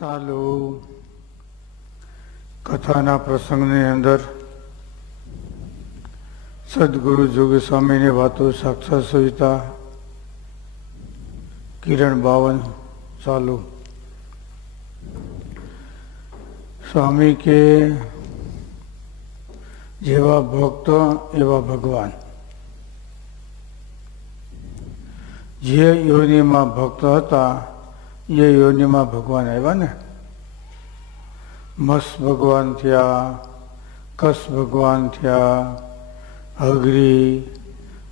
ચાલુ. કથાના પ્રસંગની અંદર સદગુરુ જોગી સ્વામીની વાતો સાક્ષાત સવિતા કિરણ બાવન, ચાલુ. સ્વામી કે જેવા ભક્ત એવા ભગવાન. જે યોનિમાં ભક્ત હતા એ યોનિમાં ભગવાન આવ્યા ને મસ ભગવાન થયા, કસ ભગવાન થયા, હગરી,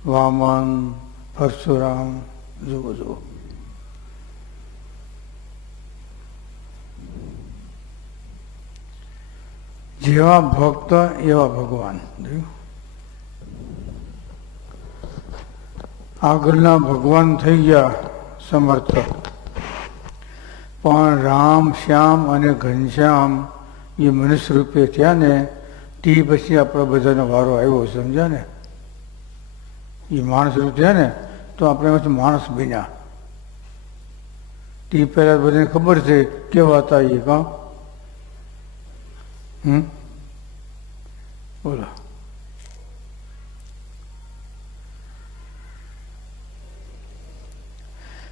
વામન, પરશુરામ, જુઓ જુઓ. જેવા ભક્ત, એવા ભગવાન. આગળના ભગવાન થઈ ગયા સમર્થ પણ રામ, શ્યામ અને ઘનશ્યામ એ મનુષ્ય રૂપે થયા ને, તે પછી આપણા બધાનો વારો આવ્યો, સમજ્યા ને? એ માણસ રૂપ થયા ને, તો આપણે માણસ બન્યા. તે પહેલા બધાને ખબર છે, કેવા હતા એ, કાં? હમ? બોલો.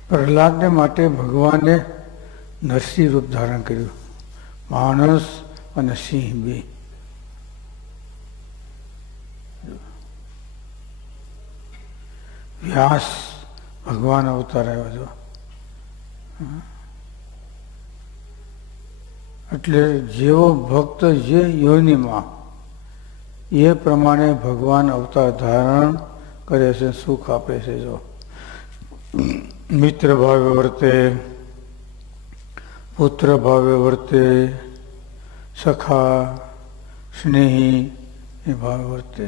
પ્રહલાદને માટે ભગવાને નરસિંહ રૂપ ધારણ કર્યું. માણસ અને સિંહ બે. વ્યાસ ભગવાન અવતાર આવ્યો હતો એટલે જેવો ભક્ત જે યોનિમાં, એ પ્રમાણે ભગવાન અવતાર ધારણ કરે છે, સુખ આપે છે જો. મિત્ર ભાવે વર્તે પુત્ર ભાવે વર્તે, સખા, સ્નેહી એ ભાવે વર્તે.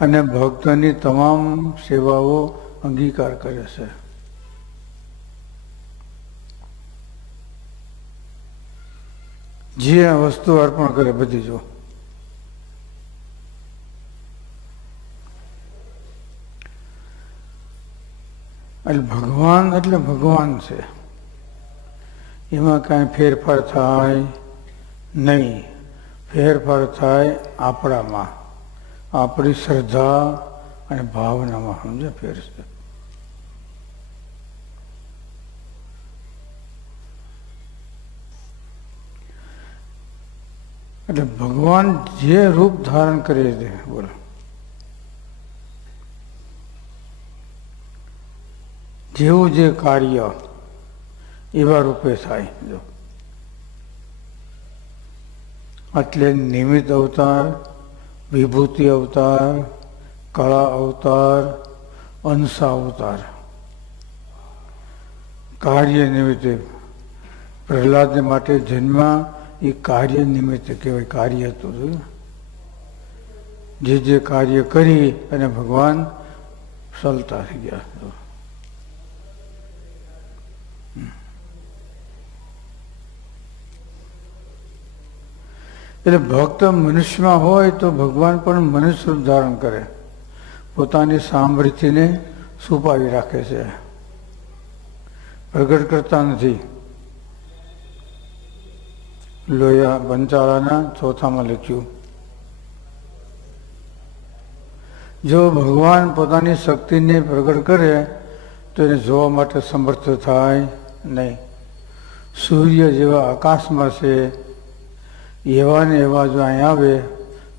અને ભક્તની તમામ સેવાઓ અંગીકાર કરે છે. જે વસ્તુ અર્પણ કરે બધી જો. એટલે ભગવાન એટલે ભગવાન છે. એમાં કાંઈ ફેરફાર થાય નહીં. ફેરફાર થાય આપણામાં. આપણી શ્રદ્ધા અને ભાવનામાં સમજે ફેરશે એટલે ભગવાન જે રૂપ ધારણ કરે છે, બોલો. જેવું જે કાર્ય એવા રૂપે થાય. જો. એટલે નિમિત્ત અવતાર, વિભૂતિ અવતાર, કળા અવતાર અંશા અવતાર. કાર્ય નિમિત્તે. પ્રહલાદ માટે જન્મ એ કાર્ય નિમિત્તે કહેવાય, કાર્ય હતું જે જે કાર્ય કરી અને ભગવાન સલતા થઈ ગયા. એટલે ભક્ત મનુષ્યમાં હોય તો ભગવાન પણ મનુષ્ય ધારણ કરે. પોતાની સામર્થ્યને છુપાવી રાખે છે. પ્રગટ કરતા નથી. લોયા બંચાળાના ચોથામાં લખ્યું. જો ભગવાન પોતાની શક્તિને પ્રગટ કરે, તો એને જોવા માટે સમર્થ થાય નહીં. સૂર્ય જેવા આકાશમાં છે એવા ને એવા જો અહીં આવે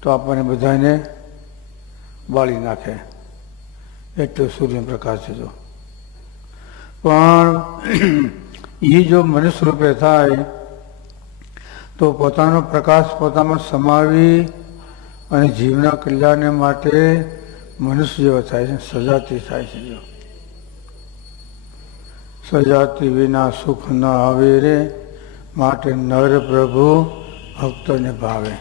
તો આપણને બધાને બાળી નાખે. એટલો સૂર્યપ્રકાશ છે જો. પણ એ જો મનુષ્ય રૂપે થાય તો પોતાનો પ્રકાશ પોતામાં સમાવી અને જીવના કલ્યાણ માટે મનુષ્ય જેવો થાય છે, સજાતી થાય છે જો. સજાતી વિના સુખ ન આવે રે, માટે નર પ્રભુ ભક્તોને ભાવે?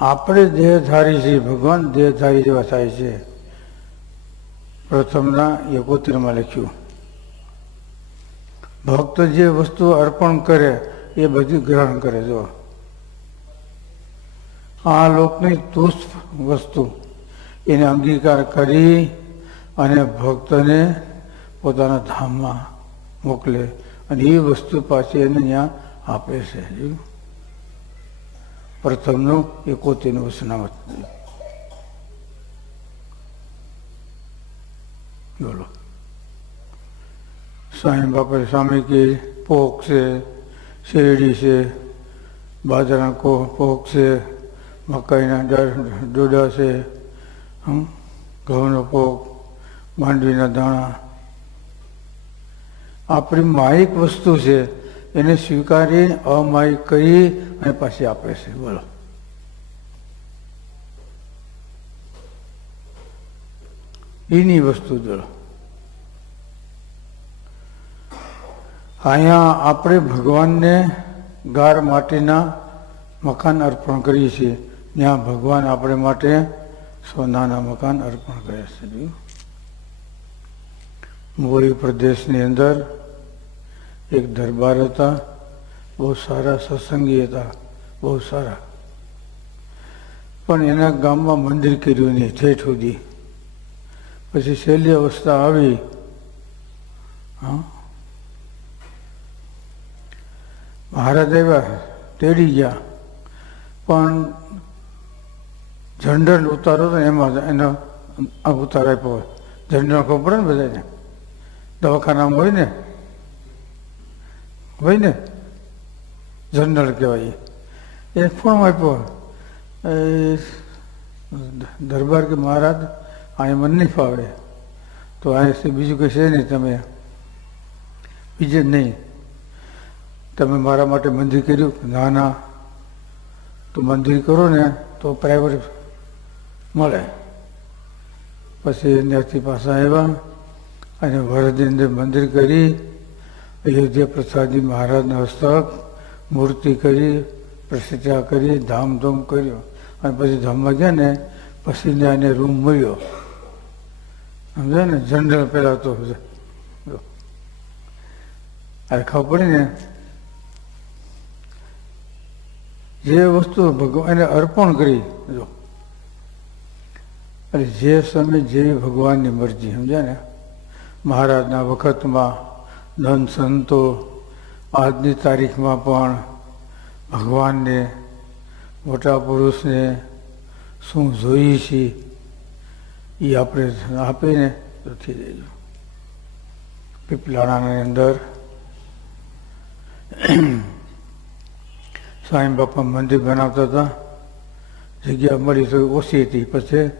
આપણે દેહધારી છીએ, ભગવાન દેહધારી જેવા થાય છે પ્રથમના એકોતેરમાં લખ્યું, ભક્ત જે વસ્તુ અર્પણ કરે, એ બધી ગ્રહણ કરે જો, આ લોકની તુષ્ટ વસ્તુ, એને અંગીકાર કરી અને ભક્તને પોતાના ધામમાં મોકલે અને એ વસ્તુ પાછી એને ત્યાં આપે છે? પ્રથમનું એકોતેરનું વસનામત બોલો સ્વામી બાપા સ્વામી કે, પોક છે, શેરડી છે બાજરાના કો પોક છે, મકાઈના ડોડા છે ઘઉંનો પોક, માંડવીના દાણા આપણી માહિક વસ્તુ છે, એને સ્વીકારી અમાયિક કરી અને પાછી આપે છે. બોલો. એની વસ્તુ જોડો. અહીંયા આપણે ભગવાનને ગાર માટીના મકાન અર્પણ કરીએ છીએ. ત્યાં ભગવાન આપણે માટે સોનાના મકાન અર્પણ કરે છે. જોયું? મોરી પ્રદેશની અંદર એક દરબાર હતા. બહુ સારા સત્સંગી હતા. બહુ સારા. પણ એના ગામમાં મંદિર કર્યું નહીં, ઠેઠ સુધી. પછી છેલ્લી અવસ્થા આવી. હા. મહારાજ આવ્યા, તેડી ગયા. પણ જનરલ ઉતારો તો એમાં એનો ઉતાર આપ્યો જનરલ ખબર ને બધાને? દવાખાનામાં હોય ને? હોય ને જનરલ કહેવાય. એ ફોન આપ્યો એ દરબાર કે મહારાજ? અહીં મને નહીં ફાવે. તો અહીંથી બીજું કંઈ છે નહીં તમે? બીજે નહીં. તમે મારા માટે મંદિર કર્યું? ના ના. તો મંદિર કરો ને તો પ્રાઇવેટ મળે. પછી ત્યાંથી પાછા આવ્યા અને વરદની અંદર મંદિર કરી અયોધ્યા પ્રસાદજી મહારાજના હસ્તક, મૂર્તિ કરી, પ્રતિષ્ઠા કરી, ધામધૂમ કર્યો. અને પછી ધામમાં ગયા ને, પછી એને રૂમ મળ્યો. સમજાય ને? જનરલ પહેલાં તો અરે ખબર પડી ને? જે વસ્તુ ભગવાને અર્પણ કરી, જો. અને જે સમય જેવી ભગવાનની મરજી, સમજ્યા ને? મહારાજના વખતમાં ધન સંતો આજની તારીખમાં પણ ભગવાનને, મોટા પુરુષને શું જોઈએ છીએ એ આપણે આપીને તો થઈ જઈશું પીપલાણાની અંદર સ્વામી બાપા મંદિર બનાવતા હતા. જગ્યા મળી તો ઓછી હતી, પછી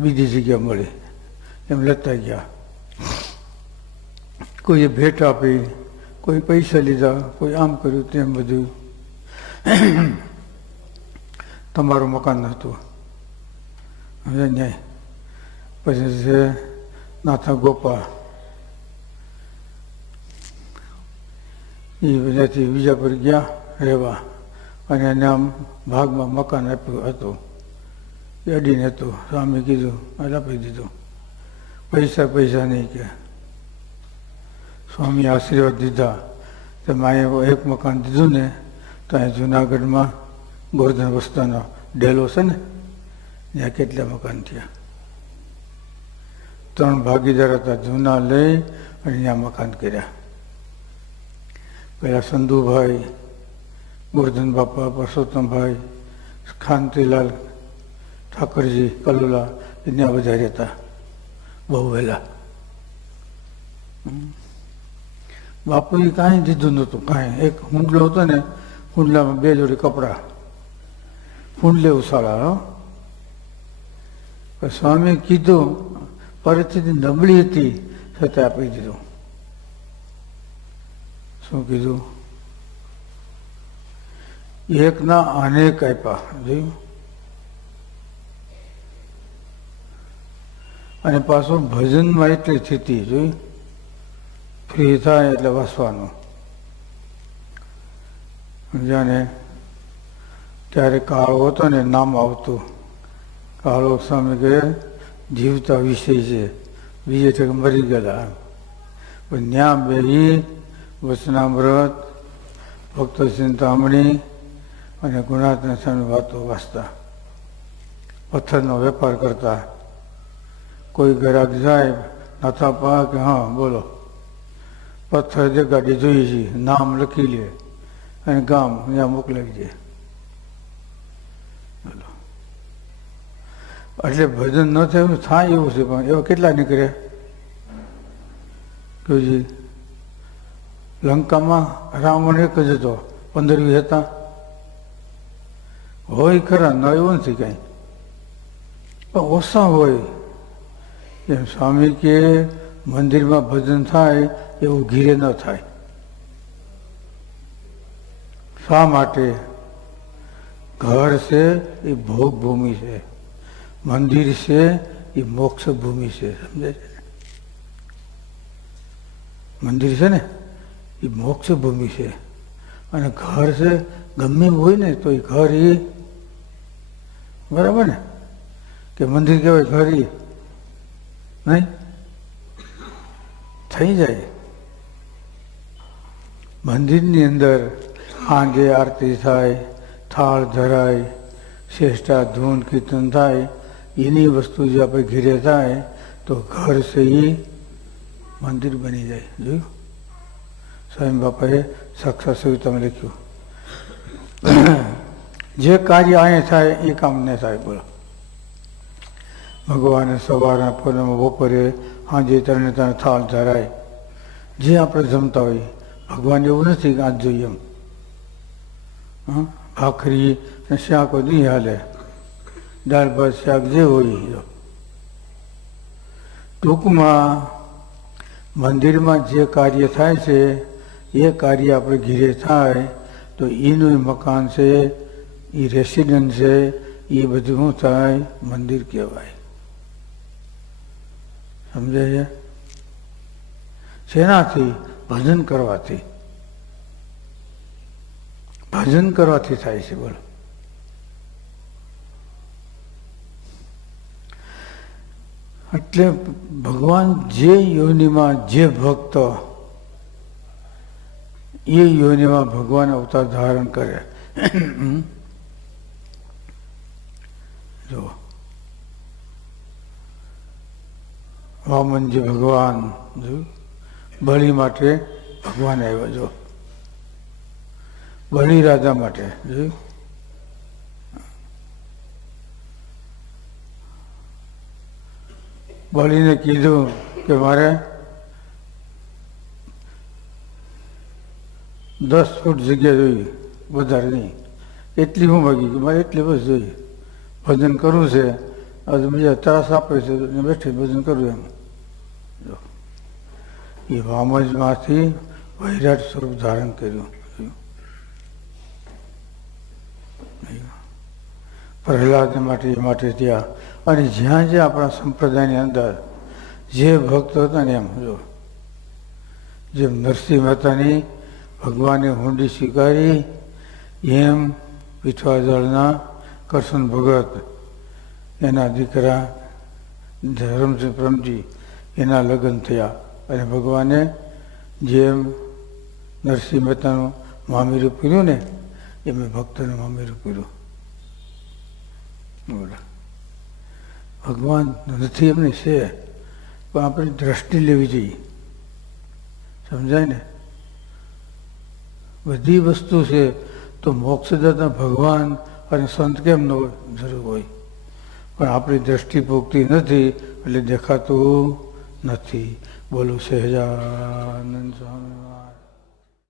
બીજી જગ્યા મળી. એમ લેતા ગયા. કોઈએ ભેટ આપી, કોઈ પૈસા લીધા, કોઈ આમ કર્યું, તેમ બધું. તમારું મકાન હતું હવે નહીં પછી છે નાથા ગોપા એ બધાથી બીજા પર ગયા રહેવા. અને એના ભાગમાં મકાન આપ્યું હતું. અડીને હતું. સ્વામી કીધું આપી દીધું. પૈસા પૈસા નહીં કે. સ્વામી આશીર્વાદ દીધા. તો માએ એક મકાન દીધું ને, તો અહીં જુનાગઢમાં ગોરધન વસ્તાનો ડેલો છે ને, ત્યાં કેટલા મકાન થયા? ત્રણ ભાગીદાર હતા, જૂના લઈ અને ત્યાં મકાન કર્યા. પહેલાં સંધુભાઈ, ગોરધન બાપા, પરસોત્તમભાઈ ખાંતિલાલ ઠાકરજી, કલુલા ત્યાં બધા રહેતા. બહુ વહેલા. બાપુએ કાંઈ દીધું નહોતું, કાંઈ. એક હુંડલો હતો ને, હુંડલામાં બે જોડી કપડાં. હુંડલે ઉછાળા સ્વામી કીધું પરિસ્થિતિ નબળી હતી, છતાં આપી દીધું. શું કીધું? એકના અનેક આપ્યા, જોયું? અને પાછું ભજનમાં એટલી સ્થિતિ જોઈ ફ્રી થાય એટલે વાસવાનું. જાણે ત્યારે કાળો હતો ને નામ આવતું. કાળો સ્વામી કે જીવતા વિષય છે. બીજે તક મરી ગયેલા. પણ ન્યા બેહી વચનામ્રત ભક્ત ચિંતામણી અને ગુણાત્મા સ્વામી વાતો વાંચતા. પથ્થરનો વેપાર કરતા. કોઈ ગ્રાહક જાય નાથા પા કે હા, બોલો. પથ્થર જે ગાડી જોઈએ છે, નામ લખી લે અને ગામ ત્યાં મોકલાવી દે એટલે ભજન ન થયું થાય એવું છે, પણ એવા કેટલા નીકળે? જોજી લંકામાં રાવણ એક જ હતો પંદર વીસ હતા. હોય ખરા, ન એવું નથી કાંઈ. પણ ઓછા હોય. એમ સ્વામી કે, મંદિરમાં ભજન થાય એવું ઘીરે ન થાય. શા માટે? ઘર છે એ ભોગ ભૂમિ છે. મંદિર છે એ મોક્ષ ભૂમિ છે, સમજે છે? મંદિર છે ને એ મોક્ષ ભૂમિ છે. અને ઘર છે ગમે હોય ને તો એ ઘર એ બરાબર ને? કે મંદિર કહેવાય ઘર એ નહીં? થઈ જાય. મંદિરની અંદર સાંજે આરતી થાય, થાળ ધરાય, શ્રેષ્ઠા ધૂન કીર્તન થાય, એની વસ્તુ જે આપણે ઘીરે થાય, તો ઘર એ મંદિર બની જાય. જોયું? સ્વયં બાપાએ સાક્ષાત તમે લખ્યું? જે કાર્ય અહીંયા થાય, એ કામ ન થાય, બોલો. ભગવાને સવારના પૂનમ બપોરે સાંજે ત્રણે ત્રણ થાળ ધરાય. જે આપણે જમતા હોય ભગવાન એવું નથી આજ જોઈએ એમ? ભાખરી ને શાક નહીં હાલે. દાળ, ભાત, શાક જે હોય ટૂંકમાં મંદિરમાં જે કાર્ય થાય છે, એ કાર્ય આપણે ઘીરે થાય, તો એનું મકાન છે એ રેસિડન્ટ છે એ બધું શું થાય મંદિર કહેવાય. સમજાય છે? શેનાથી? ભજન કરવાથી. ભજન કરવાથી થાય છે, બોલો. એટલે ભગવાન જે યોનિમાં જે ભક્ત એ યોનિમાં ભગવાન અવતાર ધારણ કરે. જો વામનજી ભગવાન જોયું બલિ માટે ભગવાન આવ્યો, જો. બલિ રાજા માટે જોયું બળીને કીધું કે મારે દસ ફૂટ જગ્યા જોઈએ વધારે નહીં એટલી હું માગી કે મારે એટલી બસ જોઈએ ભજન કરવું છે, આજે બીજા ત્રાસ આપે છે બેઠી ભજન કરવું એમ. જો. એ વામજમાંથી વૈરાટ સ્વરૂપ ધારણ કર્યું. પ્રહલાદ માટે એ માટે ત્યાં. અને જ્યાં જ્યાં આપણા સંપ્રદાયની અંદર જે ભક્ત હતા ને એમ, જો. જેમ નરસિંહ મહેતાની ભગવાને હુંડી સ્વીકારી, એમ પીઠવાદળના કરશન ભગત, એના દીકરા ધરમસિંહ પ્રમજી એના લગ્ન થયા. અને ભગવાને જેમ નરસિંહ મહેતાનું મામેરું પીર્યું ને, એમ એ ભક્તનું મામેરું ભગવાન નથી એમને છે, પણ આપણે દ્રષ્ટિ લેવી જોઈએ. સમજાય ને? બધી વસ્તુ છે, તો મોક્ષદાતા ભગવાન અને સંત કેમ ન જરૂર હોય. પણ આપણી દ્રષ્ટિ પૂગતી નથી, એટલે દેખાતું નથી. બોલો સહેજાનંદ સ્વામી.